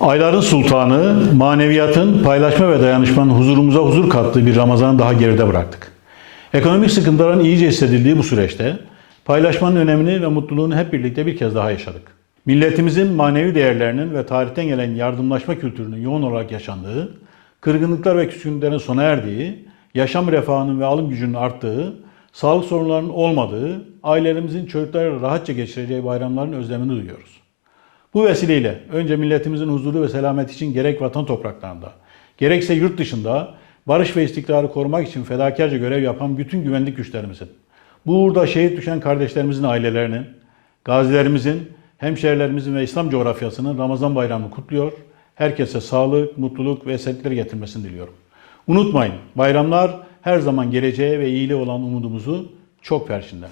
Ayların sultanı, maneviyatın, paylaşma ve dayanışmanın huzurumuza huzur kattığı bir Ramazan'ı daha geride bıraktık. Ekonomik sıkıntıların iyice hissedildiği bu süreçte paylaşmanın önemini ve mutluluğunu hep birlikte bir kez daha yaşadık. Milletimizin manevi değerlerinin ve tarihten gelen yardımlaşma kültürünün yoğun olarak yaşandığı, kırgınlıklar ve küskünlüklerin sona erdiği, yaşam refahının ve alım gücünün arttığı, sağlık sorunlarının olmadığı, ailelerimizin çocuklarıyla rahatça geçireceği bayramların özlemini duyuyoruz. Bu vesileyle önce milletimizin huzuru ve selameti için gerek vatan topraklarında, gerekse yurt dışında barış ve istikrarı korumak için fedakarca görev yapan bütün güvenlik güçlerimizin, bu uğurda şehit düşen kardeşlerimizin ailelerinin, gazilerimizin, hemşehrilerimizin ve İslam coğrafyasının Ramazan bayramını kutluyor. Herkese sağlık, mutluluk ve esenlikler getirmesini diliyorum. Unutmayın, bayramlar her zaman geleceğe ve iyiliğe olan umudumuzu çok perşinler.